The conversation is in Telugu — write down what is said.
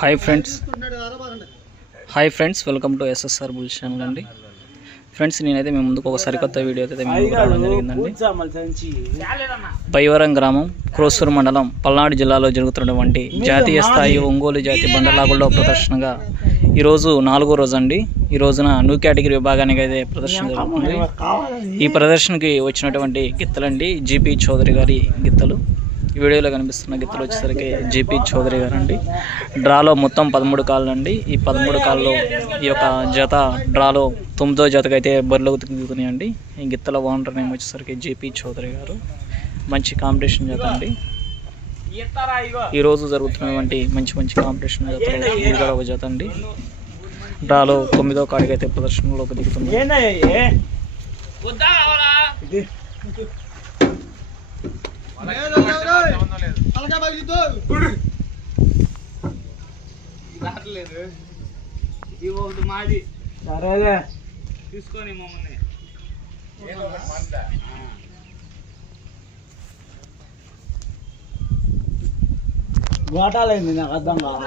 Hi friends hi friends welcome to S S R bull channel అండి. ఫ్రెండ్స్ నేనైతే మీ ముందుకు ఒక సరికొత్త వీడియో అయితే మీ ముందుకు రావడం జరిగిందండి. పైవరం గ్రామం క్రోసూరు మండలం పల్నాడు జిల్లాలో జరుగుతున్నటువంటి జాతీయ స్థాయి ఒంగోలు జాతి బండలాగుల్లో ప్రదర్శనగా ఈరోజు నాలుగో రోజు అండి. ఈ రోజున న్యూ కేటగిరీ విభాగానికి అయితే ప్రదర్శన జరుగుతుంది. ఈ ప్రదర్శనకి వచ్చినటువంటి గిత్తలండి జీపీ చౌదరి గారి గిత్తలు. ఈ వీడియోలో కనిపిస్తున్న గిత్తలు వచ్చేసరికి జీపీ చౌదరి గారు అండి డ్రాలో మొత్తం పదమూడు కాళ్ళు అండి ఈ పదమూడు కాళ్ళు ఈ యొక్క జత డ్రాలో తొమ్మిదో జతకు అయితే బరిలోకి దిగుతున్నాయండి ఈ గిత్తల ఓనర్ నేమ్ వచ్చేసరికి జీపీ చౌదరి గారు. మంచి కాంపిటీషన్ జత అండి. ఈ రోజు జరుగుతున్నటువంటి మంచి మంచి కాంపిటీషన్ జతలో కూడా ఒక జత అండి. డ్రాలో తొమ్మిదో కాడికి అయితే ప్రదర్శనలోకి దిగుతుంది మాది. సరేలే. తీసుకొని మమ్మల్ని. గోటాలైంది నాకు అర్థం కాదు